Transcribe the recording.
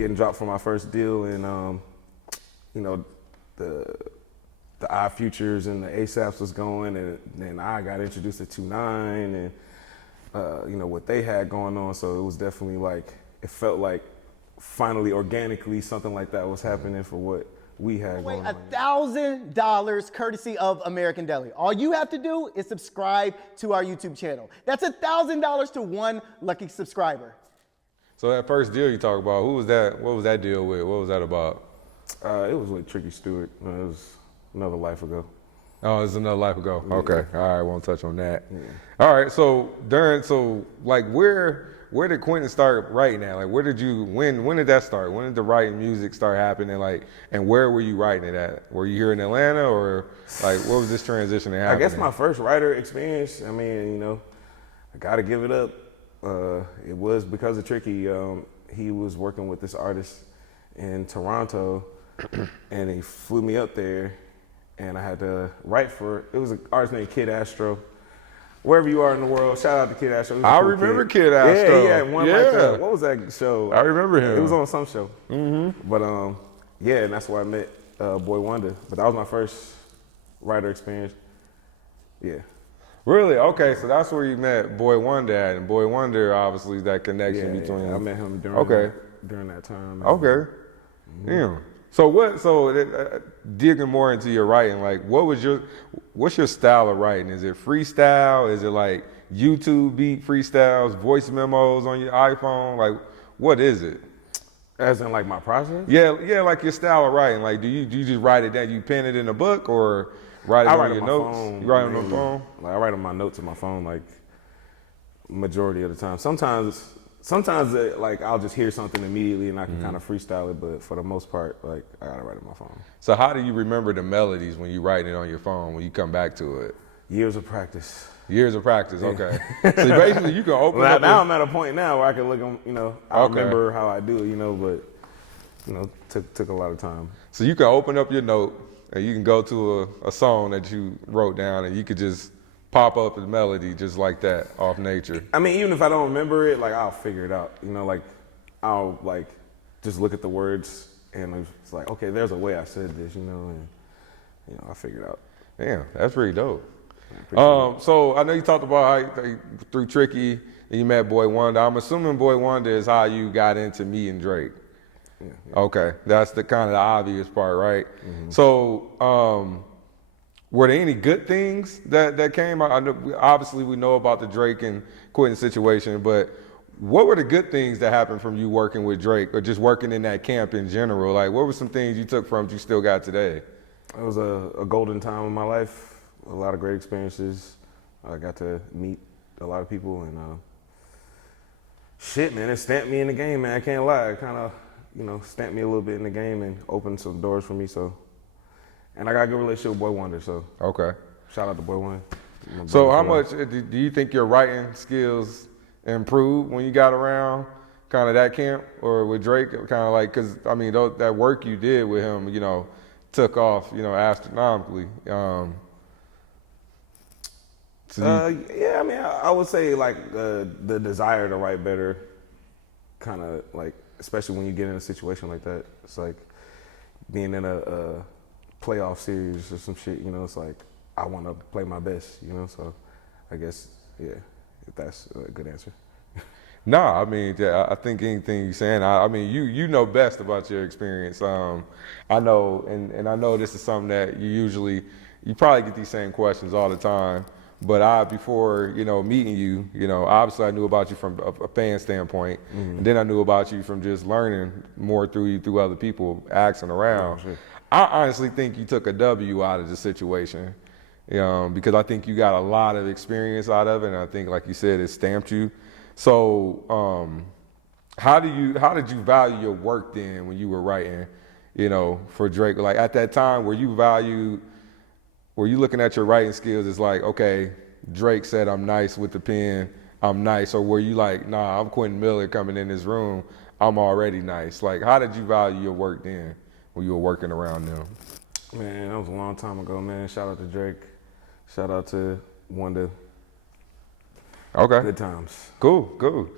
getting dropped for my first deal, and you know, the I Futures and the ASAPs was going, and then I got introduced to 2-9 and you know what they had going on. So it was definitely like, it felt like finally organically something like that was happening for what we had going on. $1,000 courtesy of American Deli. All you have to do is subscribe to our YouTube channel. That's $1,000 to one lucky subscriber. So that first deal you talk about, who was that? What was that deal with? What was that about? It was with Tricky Stewart. It was another life ago. Oh, it's another life ago. Yeah. Okay, all right, won't touch on that. Yeah. All right, so like where did Quentin start writing at? Like when did that start? When did the writing music start happening? Like, and where were you writing it at? Were you here in Atlanta, or like what was this transition that happened? I guess my first writer experience, I mean, you know, I gotta give it up. It was because of Tricky. He was working with this artist in Toronto, and he flew me up there, and I had to write for, it was an artist named Kid Astro. Wherever you are in the world, shout out to Kid Astro. I remember Kid Astro. Yeah, one like what was that show? I remember him. It was on some show. Mm-hmm. But yeah, and that's where I met Boy Wonder. But that was my first writer experience. Yeah. Really? Okay, so that's where you met Boy Wonder at, and Boy Wonder obviously is that connection between. Yeah, I met him during that time. Okay. Mm-hmm. Yeah. So digging more into your writing, like what's your style of writing? Is it freestyle? Is it like YouTube beat freestyles, voice memos on your iPhone? Like what is it? As in like my process? Yeah, like your style of writing. Like do you just write it down, you pen it in a book, or write it on your notes? Phone, you write it on your phone? Like I write on my notes on my phone like majority of the time. Sometimes like I'll just hear something immediately and I can kind of freestyle it, but for the most part, like I gotta write it on my phone. So how do you remember the melodies when you write it on your phone, when you come back to it? Years of practice. Years of practice, okay. So basically you can open up. Now I'm at a point now where I can look, you know, I remember how I do it, you know, but, you know, took a lot of time. So you can open up your note and you can go to a song that you wrote down and you could just pop up the melody just like that off nature. I mean, even if I don't remember it, like I'll figure it out. You know, like I'll like just look at the words and it's like, okay, there's a way I said this, you know, and you know, I figure it out. Damn, that's pretty dope. So I know you talked about how through Tricky and you met Boy Wonder. I'm assuming Boy Wonder is how you got into meeting Drake. Yeah. Okay, that's the kind of the obvious part, right? Mm-hmm. So were there any good things that came out? I know, obviously, we know about the Drake and Quentin situation, but what were the good things that happened from you working with Drake or just working in that camp in general? Like, what were some things you took from it you still got today? It was a golden time in my life, a lot of great experiences. I got to meet a lot of people, and shit, man, it stamped me in the game, man. I can't lie. It kind of, you know, stamped me a little bit in the game and opened some doors for me, so. And I got a good relationship with Boy Wonder, so. Okay. Shout out to Boy Wonder. So how much do you think your writing skills improved when you got around kind of that camp or with Drake? Kind of like, because, I mean, that work you did with him, you know, took off, you know, astronomically. Yeah, I mean, I would say like the desire to write better, kind of like, especially when you get in a situation like that. It's like being in a playoff series or some shit, you know, it's like I want to play my best, you know, so I guess, yeah, if that's a good answer. No, I mean, yeah, I think anything you're saying, I mean, you know best about your experience. I know, and I know this is something that you probably get these same questions all the time, but before, you know, meeting you, you know, obviously I knew about you from a fan standpoint, and then I knew about you from just learning more through other people, asking around. Sure. I honestly think you took a W out of the situation, because I think you got a lot of experience out of it, and I think, like you said, it stamped you. So, how did you value your work then when you were writing, you know, for Drake? Like at that time, were you looking at your writing skills as like, okay, Drake said I'm nice with the pen, I'm nice, or were you like, nah, I'm Quentin Miller coming in this room, I'm already nice? Like, how did you value your work then when you were working around them? Man, that was a long time ago, man. Shout out to Drake. Shout out to Wonder. Okay. Good times. Cool.